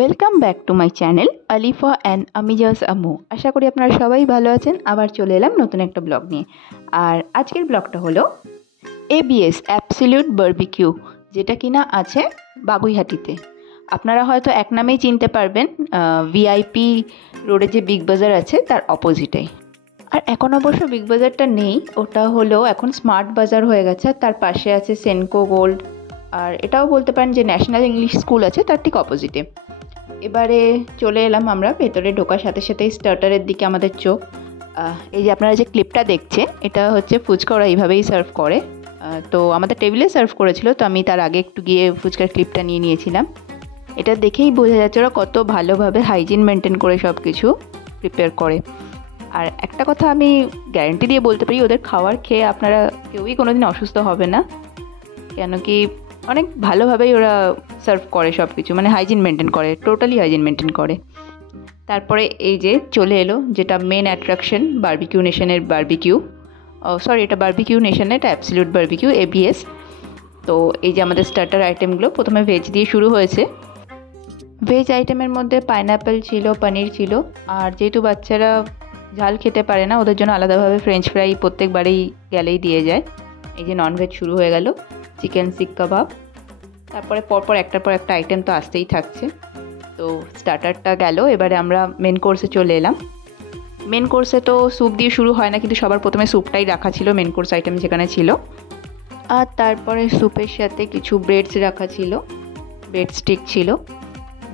Welcome back to my channel Alifa and আমিজাস আম্মু। আশা করি আপনারা সবাই ভালো আছেন। আবার চলে এলাম নতুন একটা ব্লগ নিয়ে। আর আজকের ব্লগটা হলো এবিএস অ্যাবসলিউট বারবিকিউ, যেটা কিনা আছে বাগুইহাটিতে। আপনারা হয়তো এক নামেই চিনতে পারবেন, ভিআইপি রোডে যে বিগ বাজার আছে তার অপোজিটেই। আর এখন অবশ্য বিগ বাজারটা নেই, ওটা হলো এখন স্মার্ট বাজার হয়ে গেছে। তার পাশে আছে সেনকো গোল্ড, আর এটাও বলতে পারেন যে ন্যাশনাল ইংলিশ স্কুল আছে তার ঠিক অপোজিটে। এবারে চলে এলাম আমরা ভেতরে, ঢোকার সাথে সাথেই স্টার্টারের দিকে আমাদের চোখ। এই যে আপনারা যে ক্লিপটা দেখছেন, এটা হচ্ছে ফুচকা ওরা এইভাবেই সার্ভ করে। তো আমাদের টেবিলে সার্ভ করেছিল, তো আমি তার আগে একটু গিয়ে ফুচকার ক্লিপটা নিয়ে নিয়েছিলাম। এটা দেখেই বোঝা যাচ্ছে ওরা কত ভালোভাবে হাইজিন মেনটেন করে সব কিছু প্রিপেয়ার করে। আর একটা কথা আমি গ্যারান্টি দিয়ে বলতে পারি, ওদের খাবার খেয়ে আপনারা কেউই কোনো দিন অসুস্থ হবে না, কেন কি অনেক ভালোভাবেই ওরা সার্ভ করে সব কিছু, মানে হাইজিন মেনটেন করে, টোটালি হাইজিন মেনটেন করে। তারপরে এই যে চলে এলো যেটা মেন অ্যাট্রাকশন, বারবিকিউ নেশনের বারবিকিউ। সরি, এটা বারবিকিউ নেশন, এটা অ্যাবসলিউট বারবিকিউ এবিএস। তো এই যে আমাদের স্টার্টার আইটেমগুলো প্রথমে ভেজ দিয়ে শুরু হয়েছে। ভেজ আইটেমের মধ্যে পাইনঅ্যাপেল ছিল, পনির ছিল, আর যেহেতু বাচ্চারা ঝাল খেতে পারে না, ওদের জন্য আলাদাভাবে ফ্রেঞ্চ ফ্রাই প্রত্যেকবারেই গেলেই দিয়ে যায়। এই যে ননভেজ শুরু হয়ে গেল, চিকেন শিক কাবাব। তারপরে পরপর একটার পর একটা আইটেম তো আসতেই থাকছে। তো স্টার্টারটা গেল, এবারে আমরা মেন কোর্সে চলে এলাম। মেন কোর্সে তো স্যুপ দিয়ে শুরু হয় না, কিন্তু সবার প্রথমে স্যুপটাই রাখা ছিল মেন কোর্স আইটেম যেখানে ছিল। আর তারপরে স্যুপের সাথে কিছু ব্রেডস রাখা ছিল, ব্রেড স্টিক ছিল।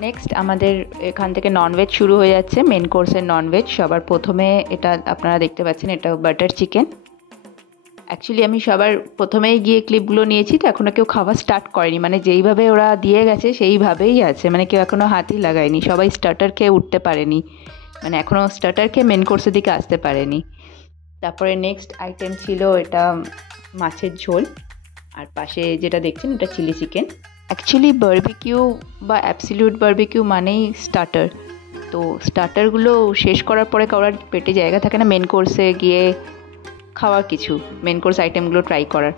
নেক্সট আমাদের এখান থেকে ননভেজ শুরু হয়ে যাচ্ছে। মেন কোর্সের ননভেজ সবার প্রথমে এটা আপনারা দেখতে পাচ্ছেন, এটা বাটার চিকেন। অ্যাকচুয়ালি আমি সবার প্রথমেই গিয়ে ক্লিপগুলো নিয়েছি, তো এখনও কেউ খাওয়া স্টার্ট করেনি, মানে যেইভাবে ওরা দিয়ে গেছে সেইভাবেই আছে, মানে কেউ এখনও হাতই লাগায়নি। সবাই স্টার্টার খেয়ে উঠতে পারেনি, মানে এখনও স্টার্টার খেয়ে মেন কোর্সের দিকে আসতে পারেনি। তারপরে নেক্সট আইটেম ছিল এটা মাছের ঝোল, আর পাশে যেটা দেখছেন এটা চিলি চিকেন। অ্যাকচুয়ালি বারবিকিউ বা অ্যাবসলিউট বারবিকিউ মানেই স্টার্টার। তো স্টার্টারগুলো শেষ করার পরে কারোর পেটে জায়গা থাকে না মেন কোর্সে গিয়ে খাওয়ার, কিছু মেন কোর্স আইটেমগুলো ট্রাই করার।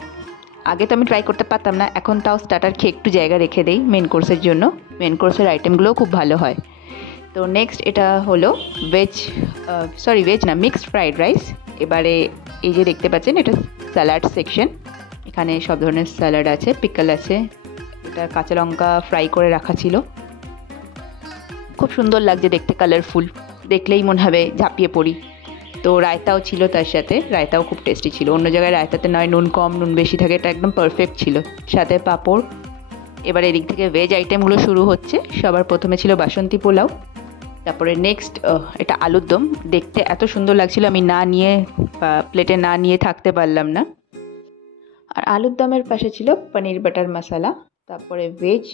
আগে তো আমি ট্রাই করতে পারতাম না, এখন তাও স্টার্টার খেয়ে একটু জায়গা রেখে দেই মেন কোর্সের জন্য। মেন কোর্সের আইটেমগুলোও খুব ভালো হয়। তো নেক্সট এটা হলো ভেজ না, মিক্সড ফ্রাইড রাইস। এবারে এই যে দেখতে পাচ্ছেন এটা স্যালাড সেকশন, এখানে সব ধরনের স্যালাড আছে, পিকল আছে, এটা কাঁচা লঙ্কা ফ্রাই করে রাখা ছিল। খুব সুন্দর লাগছে দেখতে, কালারফুল, দেখলেই মনে হবে ঝাঁপিয়ে পড়ি। তো রায়তাও ছিল তার সাথে, রায়তাও খুব টেস্টি ছিল। অন্য জায়গায় রায়তাতে নয় নুন কম নুন বেশি থাকে, এটা একদম পারফেক্ট ছিল, সাথে পাঁপড়। এবার এদিক থেকে ভেজ আইটেমগুলো শুরু হচ্ছে। সবার প্রথমে ছিল বাসন্তী পোলাও, তারপরে নেক্সট এটা আলুর দম। দেখতে এত সুন্দর লাগছিল, আমি না নিয়ে প্লেটে না নিয়ে থাকতে পারলাম না। আর আলুর দমের পাশে ছিল পনির বাটার মশলা, তারপরে ভেজ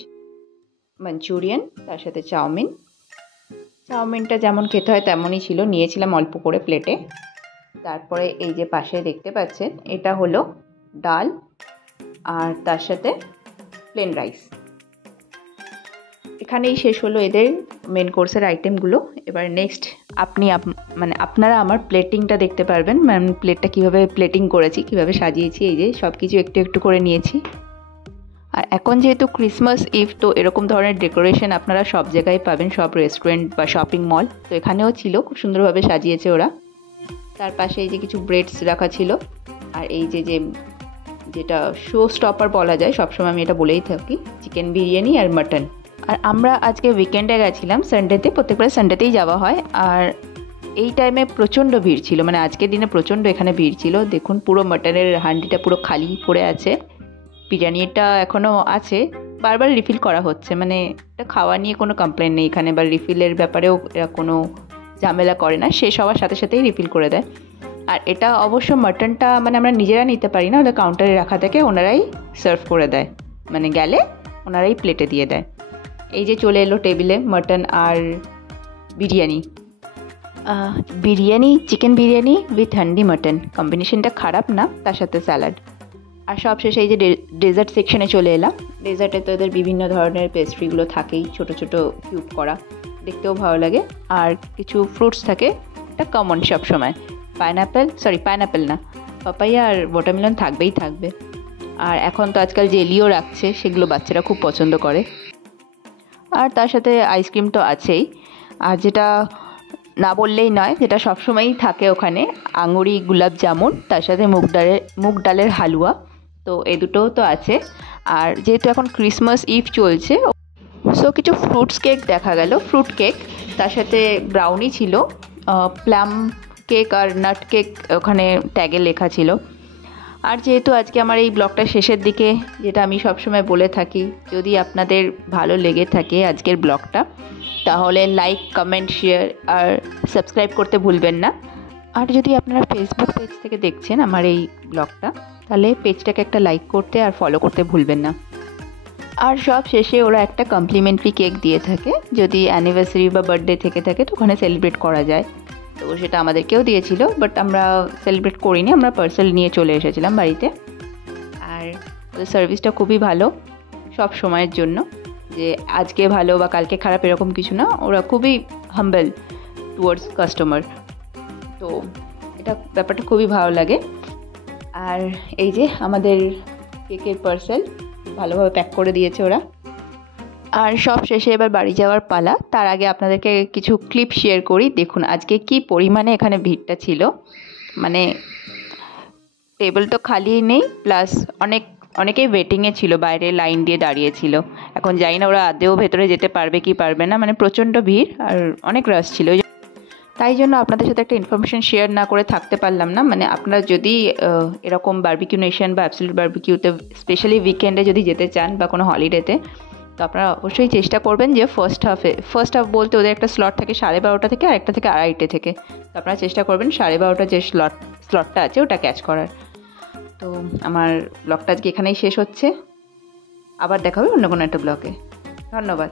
মাঞ্চুরিয়ান, তার সাথে চাউমিন। চাউমিনটা যেমন খেতে হয় তেমনই ছিল, নিয়েছিলাম অল্প করে প্লেটে। তারপরে এই যে পাশে দেখতে পাচ্ছেন এটা হলো ডাল, আর তার সাথে প্লেন রাইস। এখানেই শেষ হলো এদের মেন কোর্সের আইটেমগুলো। এবার নেক্সট আপনারা আমার প্লেটিংটা দেখতে পারবেন, মানে প্লেটটা কীভাবে প্লেটিং করেছি, কীভাবে সাজিয়েছি। এই যে সব কিছু একটু একটু করে নিয়েছি। আর এখন যেহেতু ক্রিসমাস ইভ, তো এরকম ধরনের ডেকোরেশন আপনারা সব জায়গায় পাবেন, সব রেস্টুরেন্ট বা শপিং মল। তো এখানেও ছিল, খুব সুন্দরভাবে সাজিয়েছে ওরা। তার পাশে এই যে কিছু ব্রেডস রাখা ছিল, আর এই যেটা শো স্টপার বলা যায়, সবসময় আমি এটা বলেই থাকি, চিকেন বিরিয়ানি আর মাটন। আর আমরা আজকে উইকেন্ডে গেছিলাম, সানডেতে, প্রত্যেকবার সানডেতেই যাওয়া হয়। আর এই টাইমে প্রচণ্ড ভিড় ছিল, মানে আজকের দিনে প্রচণ্ড এখানে ভিড় ছিল। দেখুন পুরো মাটনের হান্ডিটা পুরো খালি পড়ে আছে। বিরিয়ানিটা এখনও আছে, বারবার রিফিল করা হচ্ছে, মানে এটা খাওয়া নিয়ে কোনো কমপ্লেন নেই এখানে, বা রিফিলের ব্যাপারেও এরা কোনো ঝামেলা করে না, শেষ হওয়ার সাথে সাথেই রিফিল করে দেয়। আর এটা অবশ্য মাটনটা মানে আমরা নিজেরা নিতে পারি না, ওদের কাউন্টারে রাখা থেকে ওনারাই সার্ভ করে দেয়, মানে গেলে ওনারাই প্লেটে দিয়ে দেয়। এই যে চলে এলো টেবিলে মাটন আর biryani. Chicken biryani with handi mutton, কম্বিনেশনটা খারাপ না, তার সাথে স্যালাড। আর সবশেষে এই যে ডেজার্ট সেকশনে চলে এলাম। ডেজার্টে তো এদের বিভিন্ন ধরনের পেস্ট্রিগুলো থাকেই, ছোট ছোট কিউব করা, দেখতেও ভালো লাগে। আর কিছু ফ্রুটস থাকে, এটা কমন সবসময়। পাইনঅ্যাপেল না, পাপাইয়া আর ওয়াটারমেলন থাকবেই থাকবে। আর এখন তো আজকাল জেলিও রাখছে, সেগুলো বাচ্চারা খুব পছন্দ করে। আর তার সাথে আইসক্রিম তো আছেই। আর যেটা না বললেই নয়, যেটা সবসময়ই থাকে ওখানে, আঙুরি গুলাব জামুন, তার সাথে মুগ ডালের হালুয়া। তো এই দুটোও তো আছে। আর যেহেতু এখন ক্রিসমাস ইভ চলছে, সো কিছু ফ্রুটস কেক দেখা গেল, ফ্রুট কেক, তার সাথে ব্রাউনি ছিল, প্লাম কেক আর নাট কেক ওখানে ট্যাগে লেখা ছিল। আর যেহেতু আজকে আমার এই ব্লগটা শেষের দিকে, যেটা আমি সবসময় বলে থাকি, যদি আপনাদের ভালো লেগে থাকে আজকের ব্লগটা, তাহলে লাইক, কমেন্ট, শেয়ার আর সাবস্ক্রাইব করতে ভুলবেন না। আর যদি আপনারা ফেসবুক পেজ থেকে দেখছেন আমার এই ব্লগটা, তাহলে পেজটাকে একটা লাইক করতে আর ফলো করতে ভুলবেন না। আর সব শেষে ওরা একটা কমপ্লিমেন্টারি কেক দিয়ে থাকে, যদি অ্যানিভার্সারি বা বার্থডে থেকে থাকে তো ওখানে সেলিব্রেট করা যায়। তো সেটা আমাদেরকেও দিয়েছিল, বাট আমরা সেলিব্রেট করিনি, আমরা পার্সেল নিয়ে চলে এসেছিলাম বাড়িতে। আর ওদের সার্ভিসটা খুবই ভালো সব সময়ের জন্য, যে আজকে ভালো বা কালকে খারাপ এরকম কিছু না, ওরা খুবই হাম্বল টুয়ার্ডস কাস্টমার। তো এটা ব্যাপারটা খুবই ভালো লাগে। আর এই যে আমাদের কেকের পার্সেল ভালোভাবে প্যাক করে দিয়েছে ওরা। আর সব শেষে এবার বাড়ি যাওয়ার পালা। তার আগে আপনাদেরকে কিছু ক্লিপ শেয়ার করি। দেখুন আজকে কি পরিমাণে এখানে ভিড়টা ছিল, মানে টেবিল তো খালি নেই, প্লাস অনেকেই ওয়েটিংয়ে ছিল, বাইরে লাইন দিয়ে দাঁড়িয়ে ছিল। এখন জানি না ওরা আদেও ভেতরে যেতে পারবে কি পারবে না, মানে প্রচণ্ড ভিড় আর অনেক রাশ ছিল। তাই জন্য আপনাদের সাথে একটা ইনফরমেশন শেয়ার না করে থাকতে পারলাম না। মানে আপনারা যদি এরকম বারবিকিউ নেশন বা অ্যাবসলিউট বারবিকিউতে স্পেশালি উইকেন্ডে যদি যেতে চান বা কোনো হলিডেতে, তো আপনারা অবশ্যই চেষ্টা করবেন যে ফার্স্ট হাফ বলতে ওদের একটা স্লট থাকে 12:30 থেকে, আর একটা থেকে 2:30 থেকে। তো আপনারা চেষ্টা করবেন 12:30 যে স্লটটা আছে ওটা ক্যাচ করার। তো আমার ব্লগটা আজকে এখানেই শেষ হচ্ছে, আবার দেখা হবে অন্য কোনো একটা ব্লগে। ধন্যবাদ।